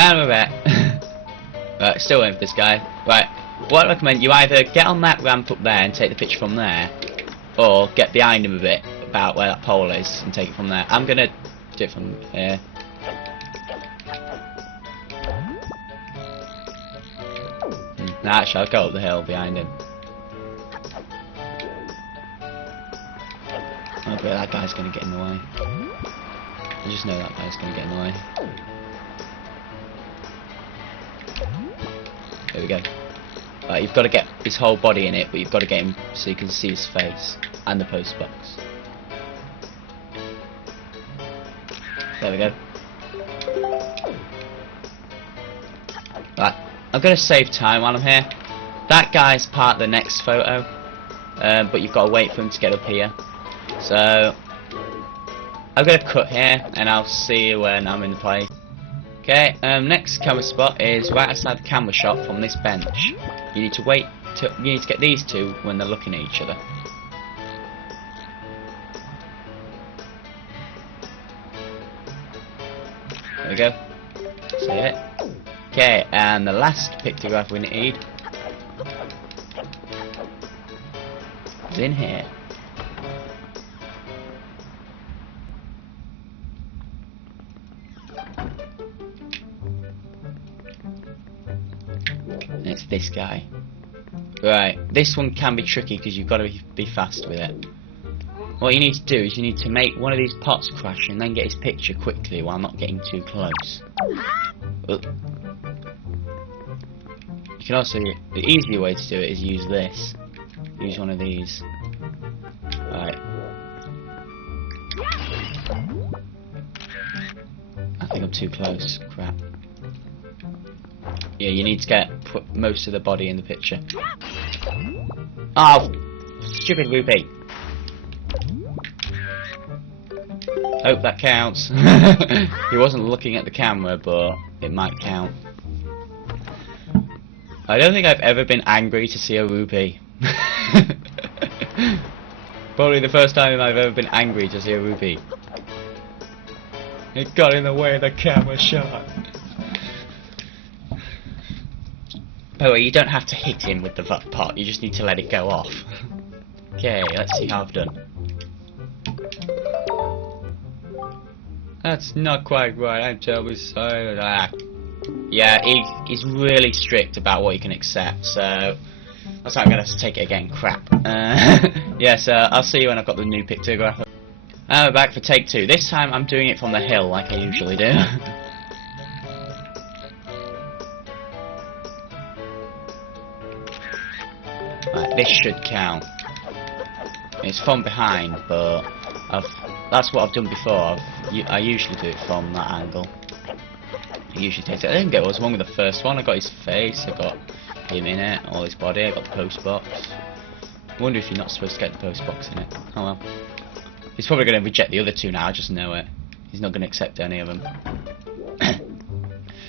And we're back. Right, still waiting for this guy. Right, what I recommend, you either get on that ramp up there and take the picture from there, or get behind him a bit, about where that pole is, and take it from there. I'm gonna do it from here. Nah, actually, I'll go up the hill behind him. Oh, but that guy's gonna get in the way. I just know that guy's gonna get in the way. There we go. Right, you've got to get his whole body in it, but you've got to get him so you can see his face and the post box. There we go. Right, I'm going to save time while I'm here. That guy's part of the next photo, but you've got to wait for him to get up here. So, I'm going to cut here, and I'll see you when I'm in the play. Okay, next camera spot is right outside the camera shot from this bench. You need to wait till you need to get these two when they're looking at each other. There we go. See it? Okay, and the last pictograph we need is in here. It's this guy. Right, this one can be tricky because you've got to be fast with it. What you need to do is you need to make one of these pots crash and then get his picture quickly while not getting too close. You can also, the easier way to do it is use this. Use one of these. Right. I think I'm too close. Crap. Yeah, you need to put most of the body in the picture. Oh, stupid rupee. Hope that counts. He wasn't looking at the camera, but it might count. I don't think I've ever been angry to see a rupee. Probably the first time I've ever been angry to see a rupee. It got in the way of the camera shot. By the way, you don't have to hit him with the pot, you just need to let it go off. Okay, let's see how I've done. That's not quite right, I'm terribly sorry. Yeah, he's really strict about what you can accept, so that's why I'm going to take it again, crap. Yeah, so I'll see you when I've got the new pictograph. And we're back for take 2. This time I'm doing it from the hill like I usually do. Right, this should count. It's from behind, but that's what I've done before. I usually do it from that angle. It usually takes it. I didn't get what was wrong with the first one. I got his face, I got him in it, all his body, I got the post box. I wonder if you're not supposed to get the post box in it. Oh well. He's probably going to reject the other two now, I just know it. He's not going to accept any of them.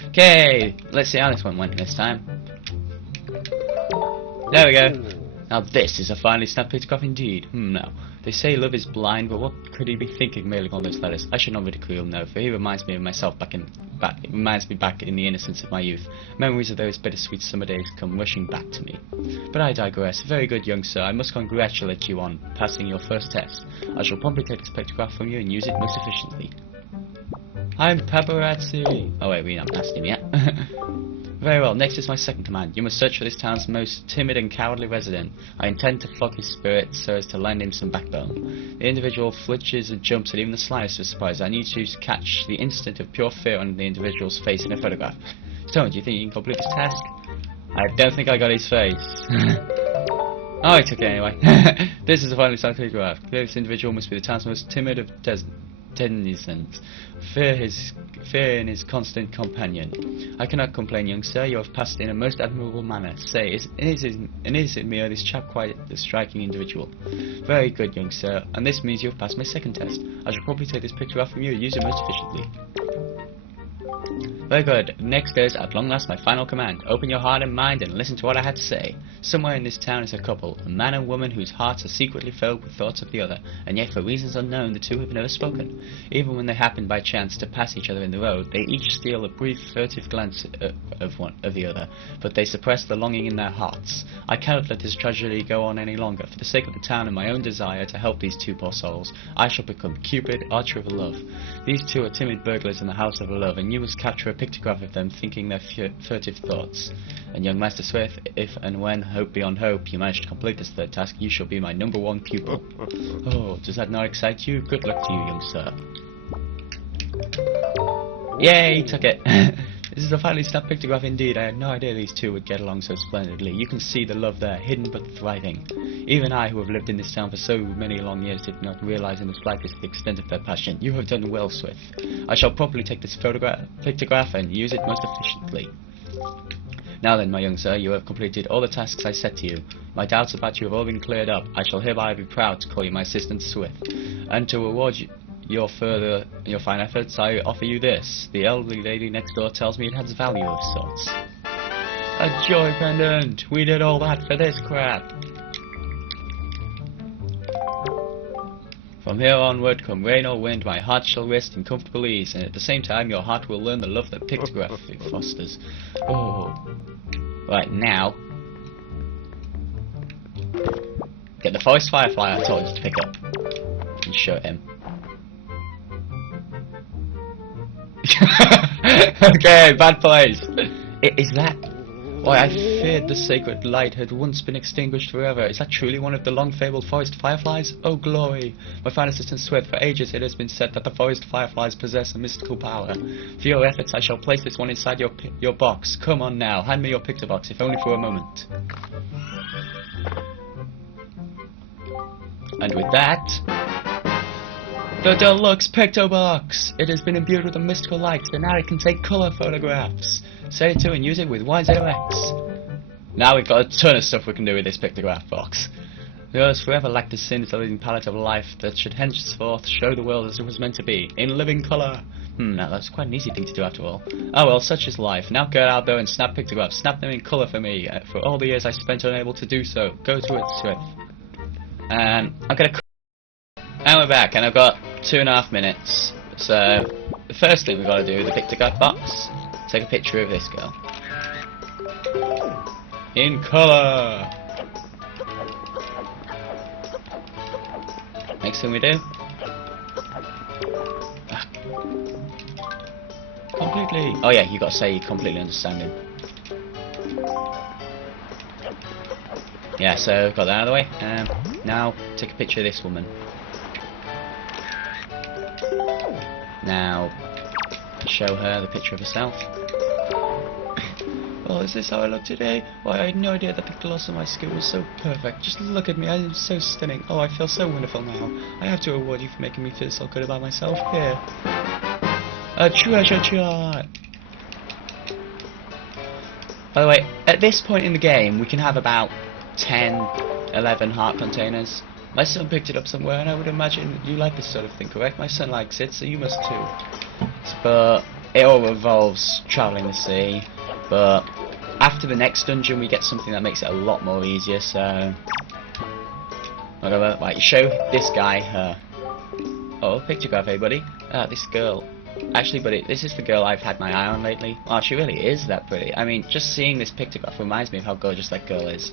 Okay, let's see how this one went this time. There we go. Now this is a finely snapped pictograph indeed. Now, they say love is blind, but what could he be thinking mailing all those letters? I should not ridicule him though, for he reminds me of myself back in the innocence of my youth. Memories of those bittersweet summer days come rushing back to me. But I digress. Very good, young sir. I must congratulate you on passing your first test. I shall promptly take this pictograph from you and use it most efficiently. I'm Paparazzi. Oh wait, we haven't asked him yet. Very well, next is my second command. You must search for this town's most timid and cowardly resident. I intend to flog his spirit so as to lend him some backbone. The individual flinches and jumps at even the slightest of surprise. I need you to catch the instant of pure fear on the individual's face in a photograph. So, do you think you can complete this task? I don't think I got his face. Oh, I took it anyway. This is a finally signed photograph. This individual must be the town's most timid of denizens. Fear in his constant companion. I cannot complain, young sir. You have passed in a most admirable manner. Say, is me or this chap quite a striking individual? Very good, young sir. And this means you have passed my second test. I shall probably take this pictograph from you and use it most efficiently. Very good. Next is, at long last, my final command. Open your heart and mind and listen to what I had to say. Somewhere in this town is a couple, a man and woman whose hearts are secretly filled with thoughts of the other, and yet for reasons unknown the two have never spoken. Even when they happen by chance to pass each other in the road, they each steal a brief furtive glance of the other, but they suppress the longing in their hearts. I cannot let this tragedy go on any longer. For the sake of the town and my own desire to help these two poor souls, I shall become Cupid, archer of love. These two are timid burglars in the house of love, and you must capture a pictograph of them thinking their furtive thoughts. And young Master Swithe, if and when, hope beyond hope, you manage to complete this third task, you shall be my #1 pupil. Oh, does that not excite you? Good luck to you, young sir. Yay, took it. This is a finely snapped pictograph indeed. I had no idea these two would get along so splendidly. You can see the love there, hidden but thriving. Even I, who have lived in this town for so many long years, did not realize in the slightest the extent of their passion. You have done well, Swithe. I shall properly take this pictograph and use it most efficiently. Now then, my young sir, you have completed all the tasks I set to you. My doubts about you have all been cleared up. I shall hereby be proud to call you my assistant, Swithe. And to reward you your fine efforts, I offer you this. The elderly lady next door tells me it has value of sorts. A joy pendant! We did all that for this crap! From here onward, come rain or wind, my heart shall rest in comfortable ease, and at the same time your heart will learn the love that pictograph fosters. Oh. Right, now... get the forest firefly I told you to pick up. And show him. Okay, bad place. Is that... Why, I feared the sacred light had once been extinguished forever. Is that truly one of the long-fabled forest fireflies? Oh, glory! My fine assistant Swithe, for ages it has been said that the forest fireflies possess a mystical power. For your efforts, I shall place this one inside your box. Come on now, hand me your picture box, if only for a moment. And with that... the deluxe picto box! It has been imbued with a mystical light, so now it can take colour photographs. Set it to and use it with YZOX. Now we've got a ton of stuff we can do with this pictograph box. The earth forever lacked the scintillating palette of life that should henceforth show the world as it was meant to be, in living colour. Now that's quite an easy thing to do after all. Oh well, such is life. Now get out there and snap pictographs. Snap them in colour for me, for all the years I spent unable to do so. Go to it, Swithe. And I'm gonna... and we're back, and I've got 2.5 minutes. So, the first thing we've got to do with the pictograph box, take a picture of this girl. In colour! Next thing we do... completely... oh yeah, you got to say you completely understand him. Yeah, so, got that out of the way. Now, take a picture of this woman. Now, show her the picture of herself. Oh, is this how I look today? Why, I had no idea that the gloss on my skin was so perfect. Just look at me, I am so stunning. Oh, I feel so wonderful now. I have to reward you for making me feel so good about myself. Here. A treasure chart! By the way, at this point in the game, we can have about 10, 11 heart containers. My son picked it up somewhere, and I would imagine you like this sort of thing, correct? My son likes it, so you must too. But it all involves travelling the sea. But after the next dungeon, we get something that makes it a lot more easier. So, whatever. Right, you show this guy her. Oh, pictograph, hey buddy. This girl. Actually, buddy, this is the girl I've had my eye on lately. Oh, she really is that pretty. I mean, just seeing this pictograph reminds me of how gorgeous that girl is.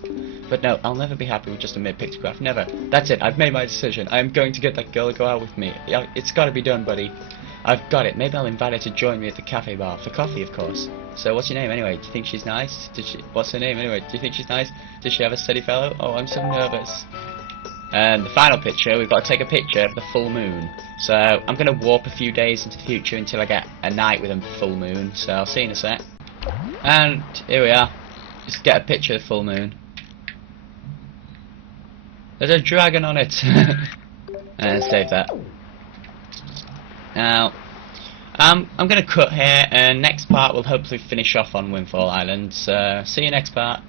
But no, I'll never be happy with just a mere pictograph. Never. That's it. I've made my decision. I'm going to get that girl to go out with me. It's got to be done, buddy. I've got it. Maybe I'll invite her to join me at the cafe bar for coffee, of course. So, what's your name anyway? Do you think she's nice? What's her name anyway? Do you think she's nice? Does she have a steady fellow? Oh, I'm so nervous. And the final picture, we've got to take a picture of the full moon. So, I'm going to warp a few days into the future until I get a night with a full moon. So, I'll see you in a sec. And here we are. Just get a picture of the full moon. There's a dragon on it. And save that. Now, I'm going to cut here, and next part we'll hopefully finish off on Windfall Island. So, see you next part.